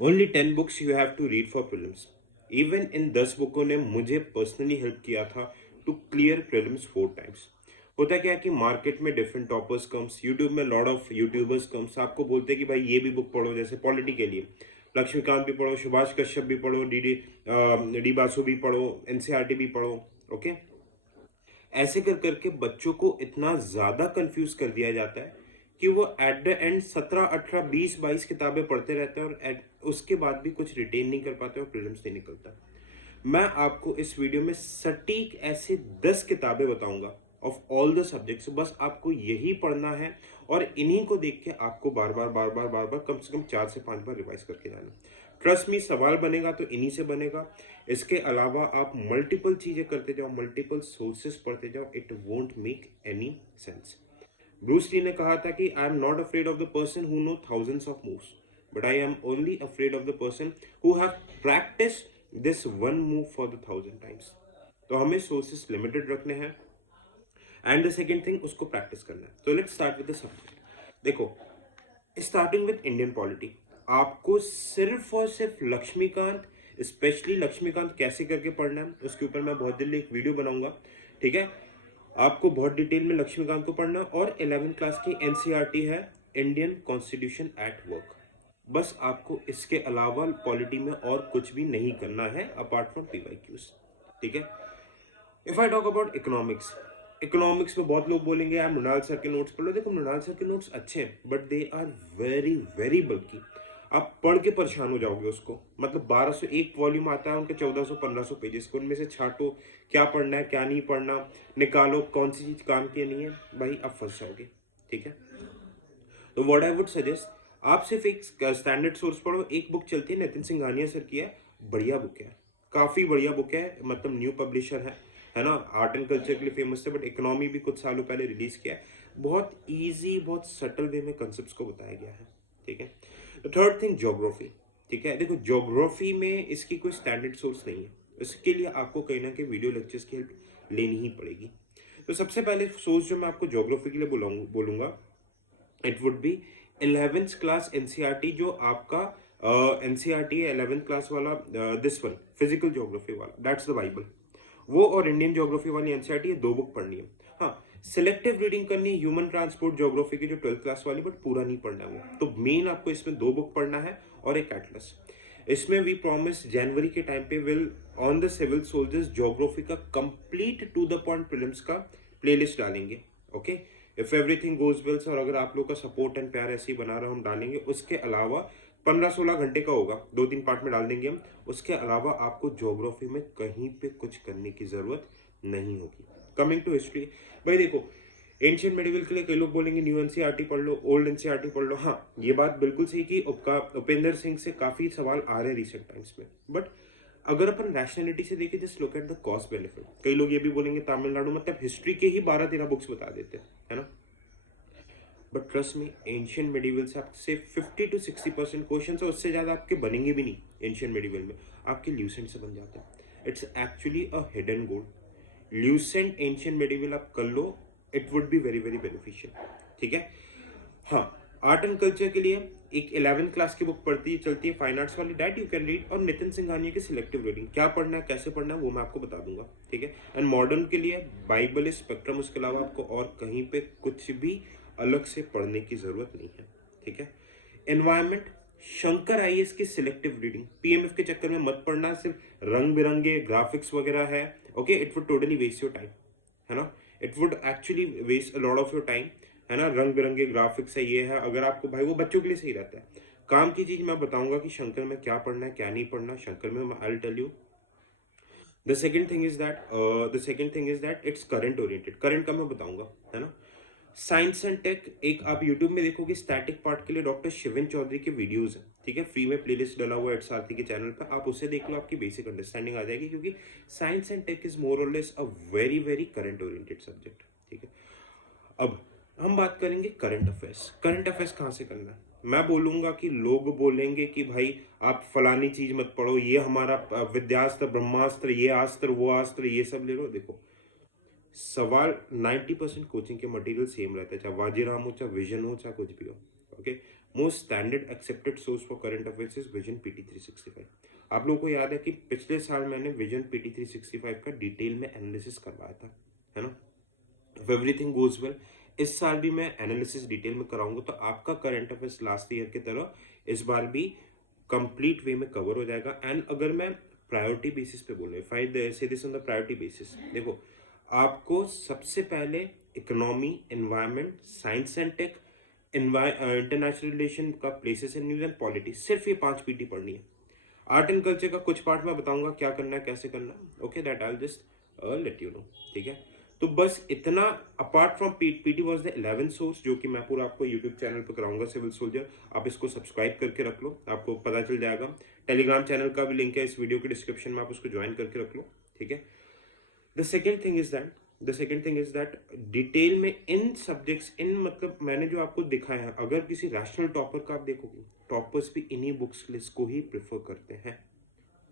Only 10 books you have to read for prelims. Even in 10 बुकों ने मुझे personally help किया था टू क्लियर प्रीलिम्स 4 टाइम्स। होता क्या है कि मार्केट में डिफरेंट टॉपर्स कम्स, यूट्यूब में लॉट ऑफ यूट्यूबर्स कम्स, आपको बोलते हैं कि भाई ये भी बुक पढ़ो, जैसे पॉलिटी के लिए लक्ष्मीकांत भी पढ़ो, सुभाष कश्यप भी पढ़ो, डी बासु भी पढ़ो, एनसीईआरटी भी पढ़ो। ओके, ऐसे कर करके बच्चों को इतना ज्यादा कंफ्यूज कर दिया जाता है कि वो एट द एंड 17 18 20 22 किताबें पढ़ते रहते हैं और उसके बाद भी कुछ रिटेन नहीं कर पाते और प्रीलिम्स नहीं निकलता। मैं आपको इस वीडियो में सटीक ऐसे 10 किताबें बताऊंगा ऑफ ऑल द सब्जेक्ट्स। बस आपको यही पढ़ना है और इन्हीं को देख के आपको बार बार बार बार बार बार कम से कम 4 से 5 बार रिवाइज करके जाना। ट्रस्ट मी, सवाल बनेगा तो इन्हीं से बनेगा। इसके अलावा आप मल्टीपल चीजें करते जाओ, मल्टीपल सोर्सेस पढ़ते जाओ, it won't make any sense. Bruce Lee ने कहा था कि I am not afraid of the person who know thousands of moves, but I am only afraid of the person who have practice this one move for the 1000 times. तो हमें sources limited रखने हैं and the second thing, उसको practice करना है। तो let's start with the subject. देखो, starting with Indian polity, आपको सिर्फ और सिर्फ लक्ष्मीकांत, स्पेशली लक्ष्मीकांत कैसे करके पढ़ना है उसके ऊपर मैं बहुत जल्दी एक वीडियो बनाऊंगा। ठीक है, आपको बहुत डिटेल में लक्ष्मीकांत को पढ़ना। और 11th क्लास की एनसीईआरटी है इंडियन कॉन्स्टिट्यूशन एट वर्क। बस आपको इसके अलावा पॉलिटी में और कुछ भी नहीं करना है अपार्ट फ्रॉम पीवाईक्यूज। ठीक है, if I talk about economics, economics में बहुत लोग बोलेंगे यार मृणाल सर के नोट्स पढ़ लो। देखो, मृणाल सर के नोट्स अच्छे हैं but they are very very bulky. आप पढ़ के परेशान हो जाओगे उसको। मतलब 1200 एक वॉल्यूम आता है उनके, 1400 1500 पेजेस को, उनमें से छांटो क्या पढ़ना है क्या नहीं पढ़ना, निकालो कौन सी चीज काम की नहीं है, भाई आप फंस जाओगे। ठीक है, तो व्हाट आई वुड सजेस्ट, आप सिर्फ एक स्टैंडर्ड सोर्स पढ़ो। एक बुक चलती है, नितिन सिंघानिया सर की है, बढ़िया बुक है, काफी बढ़िया बुक है। मतलब न्यू पब्लिशर है ना, आर्ट एंड कल्चर के लिए फेमस है बट इकोनॉमी भी कुछ सालों पहले रिलीज किया है। बहुत इजी, बहुत सटल वे में कंसेप्ट को बताया गया है। ठीक है, तो थर्ड थिंग, ज्योग्राफी। ठीक है, देखो ज्योग्राफी में इसकी कोई स्टैंडर्ड सोर्स नहीं है, इसके लिए आपको कहीं ना कहीं वीडियो लेक्चर्स की हेल्प लेनी ही पड़ेगी। तो सबसे पहले सोर्स जो मैं आपको ज्योग्राफी के लिए बोलूंगा, it would B 11th class NCERT, जो आपका एनसीईआरटी है 11th क्लास वाला, दिस वन फिजिकल ज्योग्राफी वाला, दैट्स द बाइबल। वो और इंडियन ज्योग्राफी वाली एनसीईआरटी, ये 2 बुक पढ़नी है। हाँ, सिलेक्टिव रीडिंग करनी है ह्यूमन ट्रांसपोर्ट ज्योग्राफी की जो 12th क्लास वाली, बट पूरा नहीं पढ़ना है वो। तो मेन आपको इसमें 2 बुक पढ़ना है और एक एटलस। इसमें वी प्रॉमिस जनवरी के टाइम पे will on the civil soldiers geography का complete to the point prelims का प्लेलिस्ट डालेंगे। Okay, if everything goes well sir, अगर आप लोग का सपोर्ट एंड प्यार ऐसे ही बना रहा हम डालेंगे। उसके अलावा 15 16 घंटे का होगा, 2 3 पार्ट में डाल देंगे हम। उसके अलावा आपको ज्योग्राफी में कहीं पे कुछ करने की जरूरत नहीं होगी। कमिंग टू हिस्ट्री, भाई देखो, एंशियंट मेडिवल के लिए कई लोग बोलेंगे न्यू एनसीईआरटी पढ़ लो, ओल्ड एनसीईआरटी पढ़ लो। हाँ, ये बात बिल्कुल सही कि उपेंद्र सिंह से काफी सवाल आ रहे हैं रिसेंट टाइम्स में, बट अगर अपन रैशनैलिटी से देखें, just look at the cost benefit. कई लोग ये भी बोलेंगे तमिलनाडु मतलब हिस्ट्री के ही 12 13 बुक्स बता देते हैं, है ना, but trust me, ancient medieval से आपसे 50 to 60% क्वेश्चन है, उससे ज्यादा आपके बनेंगे भी नहीं। एंशियंट मेडिवल में आपके ल्यूसेंट से बन जाते हैं। It's actually a hidden gold. Lucent ancient medieval आप कर लो, it would be very very beneficial. ठीक है, हाँ, आर्ट एंड कल्चर के लिए एक 11th क्लास की बुक पढ़ती है, चलती है फाइन आर्ट्स वाली, दैट यू कैन रीड। और नितिन सिंघानिया की सिलेक्टिव रीडिंग, क्या पढ़ना है कैसे पढ़ना है वो मैं आपको बता दूंगा। ठीक है, एंड मॉडर्न के लिए बाइबल स्पेक्ट्रम, उसके अलावा आपको और कहीं पे कुछ भी अलग से पढ़ने की जरूरत नहीं है। ठीक है, एनवायरमेंट, शंकर आईएएस की सिलेक्टिव रीडिंग, पीएमएफ के चक्कर में मत पढ़ना, सिर्फ रंग बिरंगे ग्राफिक्स वगैरह है। Okay, it would totally waste your time, है ना, it would actually waste a lot of your time, है ना। रंग बिरंगे ग्राफिक्स है, ये है, अगर आपको भाई वो बच्चों के लिए सही रहता है। काम की चीज मैं बताऊंगा कि शंकर में क्या पढ़ना है क्या नहीं पढ़ना। शंकर में I will tell you. The second thing is that it's current oriented. Current का मैं बताऊंगा, है ना। साइंस एंड टेक, एक आप यूट्यूब में देखोगे स्टैटिक पार्ट के लिए डॉक्टर शिवन चौधरी के वीडियोस हैं। ठीक है, फ्री में प्लेलिस्ट डला हुआ है सारथी के चैनल पे, आप उसे देख लो, आपकी बेसिक अंडरस्टैंडिंग आ जाएगी। क्योंकि science and tech is more or less a very very current oriented subject. ठीक है, अब हम बात करेंगे करंट अफेयर्स। करंट अफेयर्स कहाँ से करना है, मैं बोलूंगा कि लोग बोलेंगे कि भाई आप फलानी चीज मत पढ़ो, ये हमारा विद्यास्त्र ब्रह्मास्त्र, ये अस्त्र वो अस्त्र, ये सब ले लो। देखो, सवाल 90% कोचिंग के मटेरियल सेम रहता है, चाहे वाजीराम हो, चाहे विजन हो, चाहे कुछ भी हो। Okay, most standard accepted source for current affairs is vision PT 365। आप लोगों को याद है कि पिछले साल मैंने विजन पीटी 365 का डिटेल में एनालिसिस करवाया था, है ना। इफ एवरीथिंग गोज वेल, इस साल भी मैं एनालिसिस डिटेल में कराऊंगा, तो आपका करंट अफेयर्स लास्ट ईयर की तरह इस बार भी कंप्लीट वे में कवर हो जाएगा। एंड अगर मैं प्रायोरिटी बेसिस पे बोल रहा हूँ, say this on the priority basis, देखो आपको सबसे पहले economy, environment, science and tech, international relation का, places and news and polity, सिर्फ ये 5 पीटी पढ़नी है। आर्ट एंड कल्चर का कुछ पार्ट मैं बताऊंगा क्या करना है, कैसे करना है, okay, that I just let you know, ठीक है। तो बस इतना। Apart from PT was the 11th source, जो कि मैं पूरा आपको यूट्यूब चैनल पर कराऊंगा, सिविल सोल्जर। आप इसको सब्सक्राइब करके रख लो, आपको पता चल जाएगा। टेलीग्राम चैनल का भी लिंक है इस वीडियो के डिस्क्रिप्शन में, आप उसको ज्वाइन करके रख लो, ठीक है। The second thing is that detail में इन सब्जेक्ट्स, इन मतलब मैंने जो आपको दिखाया है, अगर किसी रैशनल टॉपर का आप देखोगे, टॉपर्स भी इन्हीं बुक्स लिस्ट को ही प्रेफर करते हैं,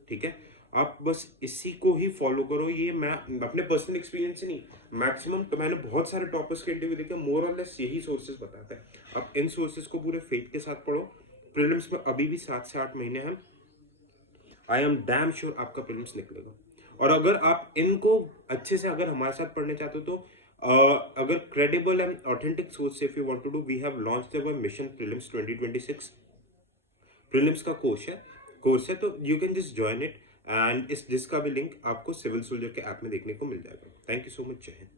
ठीक है। आप बस इसी को ही फॉलो करो। ये मैं अपने पर्सनल एक्सपीरियंस से नहीं, मैक्सिमम तो मैंने बहुत सारे टॉपर्स के इंटरव्यू देखे, मोर और लेस यही सोर्सेज बताते हैं। आप इन सोर्सेज को पूरे फेथ के साथ पढ़ो। प्रीलिम्स में अभी भी 7 से 8 महीने हैं। आई एम डैम श्योर आपका प्रीलिम्स निकलेगा। और अगर आप इनको अच्छे से अगर हमारे साथ पढ़ने चाहते हो, तो अगर क्रेडिबल एंड ऑथेंटिक सोर्स से if you want to do, we have launched our mission prelims 2026। Prelims का कोर्स है, तो you can just join it. And जिसका भी लिंक आपको सिविल सोल्जर के ऐप में देखने को मिल जाएगा। Thank you so much. जय हिंद।